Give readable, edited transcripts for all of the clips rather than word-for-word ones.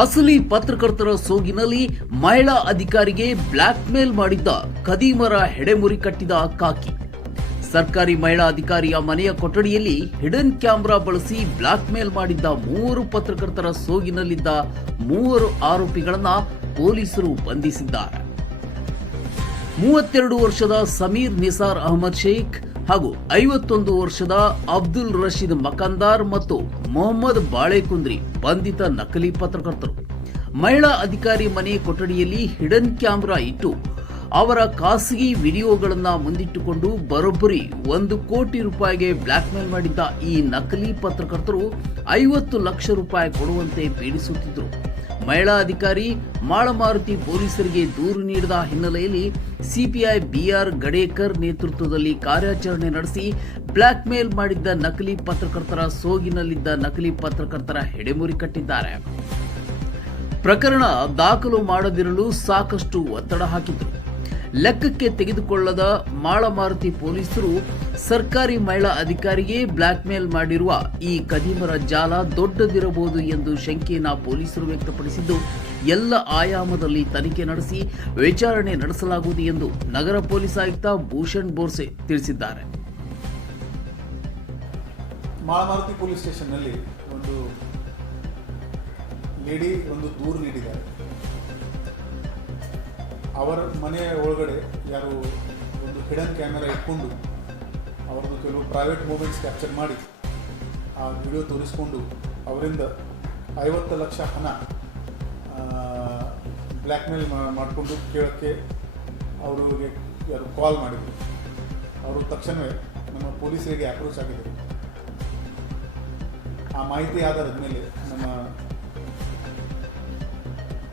ಅಸಲಿ ಪತ್ರಕರ್ತರ ಸೋಗಿನಲ್ಲಿ ಮಹಿಳಾ ಅಧಿಕಾರಿಗೆ ಬ್ಲಾಕ್ ಮೇಲ್ ಮಾಡಿದ್ದ ಖದೀಮರ ಹೆಡೆಮುರಿ ಕಟ್ಟಿದ ಕಾಕಿ. ಸರ್ಕಾರಿ ಮಹಿಳಾ ಅಧಿಕಾರಿಯ ಮನೆಯ ಕೊಠಡಿಯಲ್ಲಿ ಹಿಡನ್ ಕ್ಯಾಮೆರಾ ಬಳಸಿ ಬ್ಲಾಕ್ ಮೇಲ್ ಮಾಡಿದ್ದ 3 ಪತ್ರಕರ್ತರ ಸೋಗಿನಲ್ಲಿದ್ದ 3 ಆರೋಪಿಗಳನ್ನು ಪೊಲೀಸರು ಬಂಧಿಸಿದ್ದಾರೆ. 32 ವರ್ಷದ ಸಮೀರ್ ನಿಸಾರ್ ಅಹಮದ್ ಶೇಖ್ ಹಾಗೂ 51 ವರ್ಷದ ಅಬ್ದುಲ್ ರಶೀದ್ ಮಕಂದಾರ್ ಮತ್ತು ಮೊಹಮ್ಮದ್ ಬಾಳೆಕುಂದ್ರಿ ಬಂಧಿತ ನಕಲಿ ಪತ್ರಕರ್ತರು. ಮಹಿಳಾ ಅಧಿಕಾರಿ ಮನೆ ಕೊಠಡಿಯಲ್ಲಿ ಹಿಡನ್ ಕ್ಯಾಮೆರಾ ಇಟ್ಟು ಅವರ ಖಾಸಗಿ ವಿಡಿಯೋಗಳನ್ನು ಮುಂದಿಟ್ಟುಕೊಂಡು ಬರೋಬ್ಬರಿ 1 ಕೋಟಿ ರೂಪಾಯಿಗೆ ಬ್ಲಾಕ್ ಮೇಲ್ ಮಾಡಿದ್ದ ಈ ನಕಲಿ ಪತ್ರಕರ್ತರು 50 ಲಕ್ಷ ರೂಪಾಯಿ ಕೊಡುವಂತೆ ಪೀಡಿಸುತ್ತಿದ್ದರು. ಮಹಿಳಾ ಅಧಿಕಾರಿ ಮಾಳಮಾರುತಿ ಪೊಲೀಸರಿಗೆ ದೂರು ನೀಡಿದ ಹಿನ್ನೆಲೆಯಲ್ಲಿ ಸಿಪಿಐ ಬಿಆರ್ ಗಡೇಕರ್ ನೇತೃತ್ವದಲ್ಲಿ ಕಾರ್ಯಾಚರಣೆ ನಡೆಸಿ ಬ್ಲಾಕ್ ಮೇಲ್ ಮಾಡಿದ್ದ ನಕಲಿ ಪತ್ರಕರ್ತರ ಸೋಗಿನಲ್ಲಿದ್ದ ನಕಲಿ ಪತ್ರಕರ್ತರ ಹೆಡೆಮುರಿ ಕಟ್ಟಿದ್ದಾರೆ. ಪ್ರಕರಣ ದಾಖಲು ಮಾಡದಿರಲು ಸಾಕಷ್ಟು ಒತ್ತಡ ಹಾಕಿದ್ರು. ಲೆಕ್ಕಕ್ಕೆ ತೆಗೆದುಕೊಳ್ಳದ ಮಾಳಮಾರುತಿ ಪೊಲೀಸರು ಸರ್ಕಾರಿ ಮಹಿಳಾ ಅಧಿಕಾರಿಗೆ ಬ್ಲಾಕ್ ಮೇಲ್ ಮಾಡಿರುವ ಈ ಖದೀಮರ ಜಾಲ ದೊಡ್ಡದಿರಬಹುದು ಎಂದು ಶಂಕೆಯನ್ನು ಪೊಲೀಸರು ವ್ಯಕ್ತಪಡಿಸಿದ್ದು, ಎಲ್ಲ ಆಯಾಮದಲ್ಲಿ ತನಿಖೆ ನಡೆಸಿ ವಿಚಾರಣೆ ನಡೆಸಲಾಗುವುದು ಎಂದು ನಗರ ಪೊಲೀಸ್ ಆಯುಕ್ತ ಭೂಷಣ್ ಬೋರ್ಸೆ ತಿಳಿಸಿದ್ದಾರೆ. ಮಾಳಮಾರುತಿ ಪೊಲೀಸ್ ಸ್ಟೇಷನ್ನಲ್ಲಿ ಒಂದು ಲೇಡಿ ದೂರು ನೀಡಿದ್ದಾರೆ. ಅವರ ಮನೆಯ ಒಳಗಡೆ ಯಾರು ಒಂದು ಹಿಡನ್ ಕ್ಯಾಮೆರಾ ಇಟ್ಕೊಂಡು ಅವರದ್ದು ಕೆಲವು ಪ್ರೈವೇಟ್ ಮೂಮೆಂಟ್ಸ್ ಕ್ಯಾಪ್ಚರ್ ಮಾಡಿ ಆ ವಿಡಿಯೋ ತೋರಿಸ್ಕೊಂಡು ಅವರಿಂದ 50 ಲಕ್ಷ ಹಣ ಬ್ಲ್ಯಾಕ್ ಮೇಲ್ ಮಾಡಿಕೊಂಡು ಕೇಳೋಕ್ಕೆ ಅವರಿಗೆ ಯಾರು ಕಾಲ್ ಮಾಡಿದರು. ಅವರು ತಕ್ಷಣವೇ ನಮ್ಮ ಪೊಲೀಸರಿಗೆ ಅಪ್ರೋಚ್ ಆಗಿದ್ದರು. ಆ ಮಾಹಿತಿ ಆಧಾರದ ಮೇಲೆ ನಮ್ಮ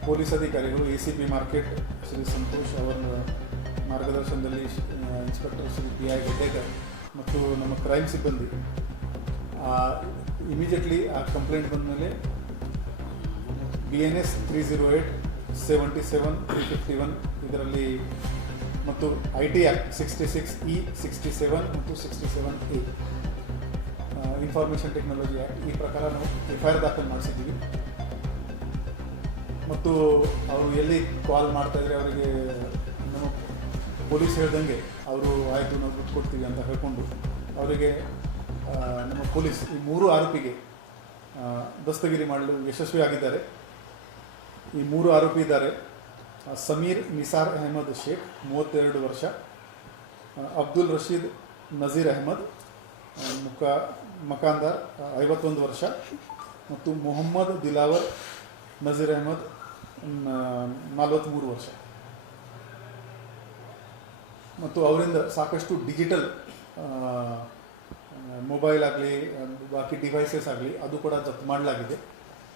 ಪೊಲೀಸ್ ಅಧಿಕಾರಿಗಳು ACP ಮಾರ್ಕೆಟ್ ಶ್ರೀ ಸಂತೋಷ್ ಅವರ ಮಾರ್ಗದರ್ಶನದಲ್ಲಿ ಇನ್ಸ್ಪೆಕ್ಟರ್ ಶ್ರೀ PI ಗಡ್ಡೇಕರ್ ಮತ್ತು ನಮ್ಮ ಕ್ರೈಮ್ ಸಿಬ್ಬಂದಿ ಇಮಿಡಿಯೇಟ್ಲಿ ಆ ಕಂಪ್ಲೇಂಟ್ ಬಂದ ಮೇಲೆ BNS 308-77-351 ಇದರಲ್ಲಿ ಮತ್ತು IT Act 66E 67 ಮತ್ತು 67A ಇನ್ಫಾರ್ಮೇಷನ್ ಟೆಕ್ನಾಲಜಿ ಆ್ಯಕ್ಟ್ ಈ ಪ್ರಕಾರ ನಾವು FIR ದಾಖಲು ಮಾಡಿಸಿದ್ದೀವಿ. ಮತ್ತು ಅವರು ಎಲ್ಲಿ ಕಾಲ್ ಮಾಡ್ತಾಯಿದ್ರೆ ಅವರಿಗೆ ನಮ್ಮ ಪೊಲೀಸ್ ಹೇಳ್ದಂಗೆ ಅವರು ಆಯಿತು ನಾವು ದುಡ್ಡು ಕೊಡ್ತೀವಿ ಅಂತ ಹೇಳ್ಕೊಂಡು ಅವರಿಗೆ ನಮ್ಮ ಪೊಲೀಸ್ ಈ 3 ಆರೋಪಿಗೆ ದಸ್ತಗಿರಿ ಮಾಡಲು ಯಶಸ್ವಿಯಾಗಿದ್ದಾರೆ. ಈ 3 ಆರೋಪಿ ಇದ್ದಾರೆ. ಸಮೀರ್ ನಿಸಾರ್ ಅಹಮದ್ ಶೇಖ್ 32 ವರ್ಷ, ಅಬ್ದುಲ್ ರಶೀದ್ ನಜೀರ್ ಅಹಮದ್ ಮಕಾಂದಾರ್ 51 ವರ್ಷ ಮತ್ತು ಮೊಹಮ್ಮದ್ ದಿಲಾವರ್ ನಜೀರ್ ಅಹಮದ್ 43 ವರ್ಷ. ಮತ್ತು ಅವರಿಂದ ಸಾಕಷ್ಟು ಡಿಜಿಟಲ್ ಮೊಬೈಲ್ ಆಗಲಿ ಬಾಕಿ ಡಿವೈಸಸ್ ಆಗಲಿ ಅದು ಕೂಡ ಜಪ್ತು ಮಾಡಲಾಗಿದೆ.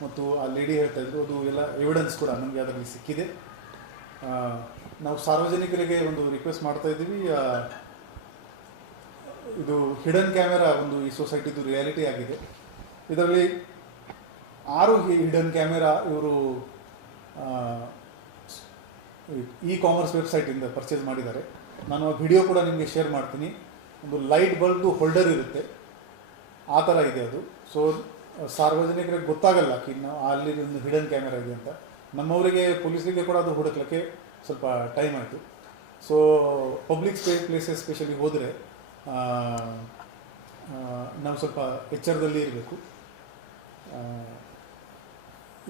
ಮತ್ತು ಆ ಲೇಡಿ ಹೇಳ್ತಾ ಇದ್ರು ಅದು ಎಲ್ಲ ಎವಿಡೆನ್ಸ್ ಕೂಡ ನಮಗೆ ಅದರಲ್ಲಿ ಸಿಕ್ಕಿದೆ. ನಾವು ಸಾರ್ವಜನಿಕರಿಗೆ ಒಂದು ರಿಕ್ವೆಸ್ಟ್ ಮಾಡ್ತಾ ಇದ್ದೀವಿ, ಇದು ಹಿಡನ್ ಕ್ಯಾಮೆರಾ ಈ ಸೊಸೈಟಿದು ರಿಯಾಲಿಟಿ ಆಗಿದೆ. ಇದರಲ್ಲಿ 6 ಹಿಡನ್ ಕ್ಯಾಮೆರಾ ಇವರು ಇ-ಕಾಮರ್ಸ್ ವೆಬ್ಸೈಟಿಂದ ಪರ್ಚೇಸ್ ಮಾಡಿದ್ದಾರೆ. ನಾನು ಆ ವಿಡಿಯೋ ಕೂಡ ನಿಮಗೆ ಶೇರ್ ಮಾಡ್ತೀನಿ. ಒಂದು ಲೈಟ್ ಬಲ್ಬ್ದು ಹೋಲ್ಡರ್ ಇರುತ್ತೆ, ಆ ಥರ ಇದೆ ಅದು. ಸೊ ಸಾರ್ವಜನಿಕರಿಗೆ ಗೊತ್ತಾಗಲ್ಲ ನಾವು ಅಲ್ಲಿ ಒಂದು ಹಿಡನ್ ಕ್ಯಾಮೆರಾ ಇದೆ ಅಂತ. ನಮ್ಮವರಿಗೆ ಪೊಲೀಸರಿಗೆ ಕೂಡ ಅದು ಹುಡುಕ್ಲಿಕ್ಕೆ ಸ್ವಲ್ಪ ಟೈಮ್ ಆಯಿತು. ಸೊ ಪಬ್ಲಿಕ್ ಪ್ಲೇಸಸ್ ಸ್ಪೆಷಲಿ ಹೋದರೆ ನಾವು ಸ್ವಲ್ಪ ಎಚ್ಚರದಲ್ಲಿ ಇರಬೇಕು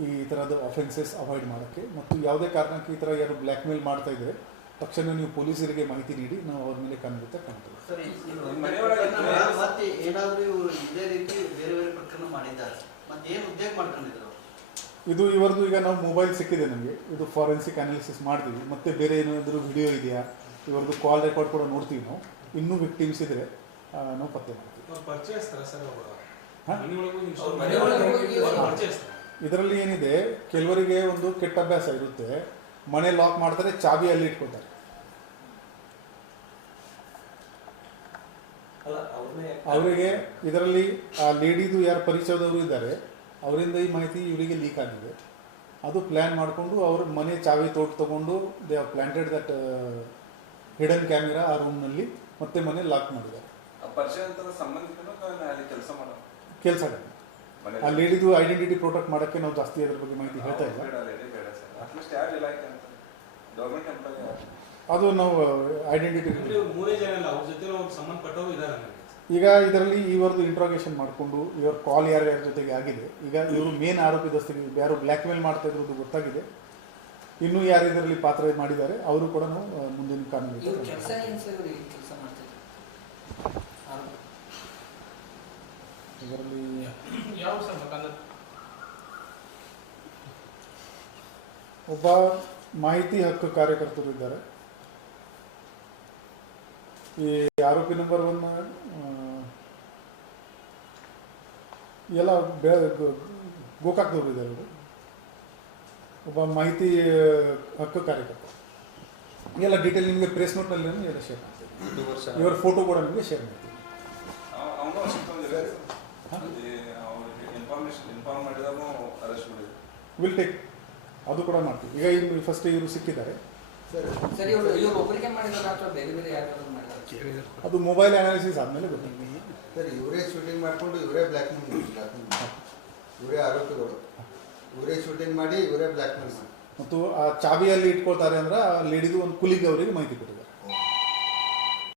ಈ ಥರದ ಅಫೆನ್ಸಸ್ ಅವಾಯ್ಡ್ ಮಾಡೋಕ್ಕೆ. ಮತ್ತು ಯಾವುದೇ ಕಾರಣಕ್ಕೆ ಈ ಥರ ಯಾರು ಬ್ಲ್ಯಾಕ್ ಮೇಲ್ ಮಾಡ್ತಾ ಇದ್ದರೆ ತಕ್ಷಣ ನೀವು ಪೊಲೀಸರಿಗೆ ಮಾಹಿತಿ ನೀಡಿ ನಾವು ಅವ್ರ ಮೇಲೆ ಖಂಡಿತ ಕಾಣ್ತೇವೆ. ಇದು ಇವರದು ಈಗ ನಾವು ಮೊಬೈಲ್ ಸಿಕ್ಕಿದೆ ನಮಗೆ, ಇದು ಫಾರೆನ್ಸಿಕ್ ಅನಾಲಿಸಿಸ್ ಮಾಡ್ತೀವಿ. ಮತ್ತು ಬೇರೆ ಏನಾದರೂ ವಿಡಿಯೋ ಇದೆಯಾ, ಇವರದು ಕಾಲ್ ರೆಕಾರ್ಡ್ ಕೂಡ ನೋಡ್ತೀವಿ ನಾವು. ಇನ್ನೂ ವಿಕ್ಟಿಮ್ಸ್ ಇದ್ದರೆ ನಾವು ಪತ್ತೆ ಮಾಡ್ತೀವಿ. ಇದರಲ್ಲಿ ಏನಿದೆ, ಕೆಲವರಿಗೆ ಒಂದು ಕೆಟ್ಟ ಅಭ್ಯಾಸ ಇರುತ್ತೆ, ಮನೆ ಲಾಕ್ ಮಾಡ್ತಾರೆ, ಚಾಬಿ ಅಲ್ಲಿ ಇಟ್ಕೊತಾರೆ. ಅವರಿಗೆ ಇದರಲ್ಲಿ ಆ ಲೇಡಿದು ಯಾರು ಪರಿಚಯದವರು ಇದ್ದಾರೆ ಅವರಿಂದ ಈ ಮಾಹಿತಿ ಇವರಿಗೆ ಲೀಕ್ ಆಗಿದೆ. ಅದು ಪ್ಲ್ಯಾನ್ ಮಾಡಿಕೊಂಡು ಅವ್ರ ಮನೆ ಚಾವಿ ತೊಗೊಂಡು they have planted that hidden camera ಆ ರೂಮ್ನಲ್ಲಿ, ಮತ್ತೆ ಮನೆ ಲಾಕ್ ಮಾಡಿದ್ದಾರೆ. ಕೆಲಸ ಆ ಲೇಡಿದು ಐಡೆಂಟಿಟಿ ಪ್ರೊಟೆಕ್ಟ್ ಮಾಡೋಕ್ಕೆ ನಾವು ಜಾಸ್ತಿ ಅದ್ರ ಬಗ್ಗೆ ಮಾಹಿತಿ ಹೇಳ್ತಾ ಇಲ್ಲ. ಅದು ನಾವು ಐಡೆಂಟಿಟಿ ಈಗ ಇದರಲ್ಲಿ ಇವರದ್ದು ಇಂಟ್ರಾಗೇಷನ್ ಮಾಡಿಕೊಂಡು ಇವ್ರ ಕಾಲ್ ಯಾರ್ಯಾರ ಜೊತೆಗೆ ಆಗಿದೆ. ಈಗ ಇವರು ಮೇನ್ ಆರೋಪಿದಸ್ಥರಿಗೆ ಯಾರು ಬ್ಲ್ಯಾಕ್ ಮೇಲ್ ಮಾಡ್ತಾ ಇರೋದು ಗೊತ್ತಾಗಿದೆ. ಇನ್ನೂ ಯಾರು ಇದರಲ್ಲಿ ಪಾತ್ರ ಮಾಡಿದ್ದಾರೆ ಅವರು ಕೂಡ ನಾವು ಮುಂದಿನ ಕಾನೂನು ಇದರಲ್ಲಿ ಒಬ್ಬ ಮಾಹಿತಿ ಹಕ್ಕು ಕಾರ್ಯಕರ್ತರು ಇದ್ದಾರೆ. ಈ ಆರೋಪಿ ನಂಬರ್ 1 ಎಲ್ಲ ಗೋಕಾಕ್ದವರು ಇದ್ದಾರೆ. ಅವರು ಒಬ್ಬ ಮಾಹಿತಿ ಹಕ್ಕು ಕಾರ್ಯಕರ್ತ. ಎಲ್ಲ ಡೀಟೇಲ್ ನಿಮಗೆ ಪ್ರೆಸ್ ನೋಟ್ನಲ್ಲಿ ಎಲ್ಲ ಶೇರ್ ಮಾಡ್ತೀವಿ. ಇವರ ಫೋಟೋ ಕೂಡ ನಿಮಗೆ ಶೇರ್ ಮಾಡ್ತೀವಿ. ವಿಲ್ ಟೇಕ್ ಅದು ಕೂಡ ಮಾಡ್ತೀವಿ. ಈಗ ಇನ್ನು ಫಸ್ಟ್ ಇವರು ಸಿಕ್ಕಿದ್ದಾರೆ. ಅದು ಮೊಬೈಲ್ ಅನಾಲಿಸಿಸ್ ಆದಮೇಲೆ ಗೊತ್ತಾಗ್ತದೆ ಸರ್. ಇವರೇ ಶೂಟಿಂಗ್ ಮಾಡಿಕೊಂಡು ಇವರೇ ಬ್ಲ್ಯಾಕ್ ಮೇಲ್, ಇವರೇ ಆರೋಪಿಗಳು, ಇವರೇ ಶೂಟಿಂಗ್ ಮಾಡಿ ಇವರೇ ಬ್ಲ್ಯಾಕ್ ಮೇಲ್ ಮಾಡಿ ಮತ್ತು ಆ ಚಾವಿಯಲ್ಲಿ ಇಟ್ಕೊಳ್ತಾರೆ ಅಂದ್ರೆ ಆ ಲೇಡಿದು ಒಂದು ಕುಲಿಗೆ ಅವರಿಗೆ ಮಾಹಿತಿ ಕೊಡ್ತಾರೆ.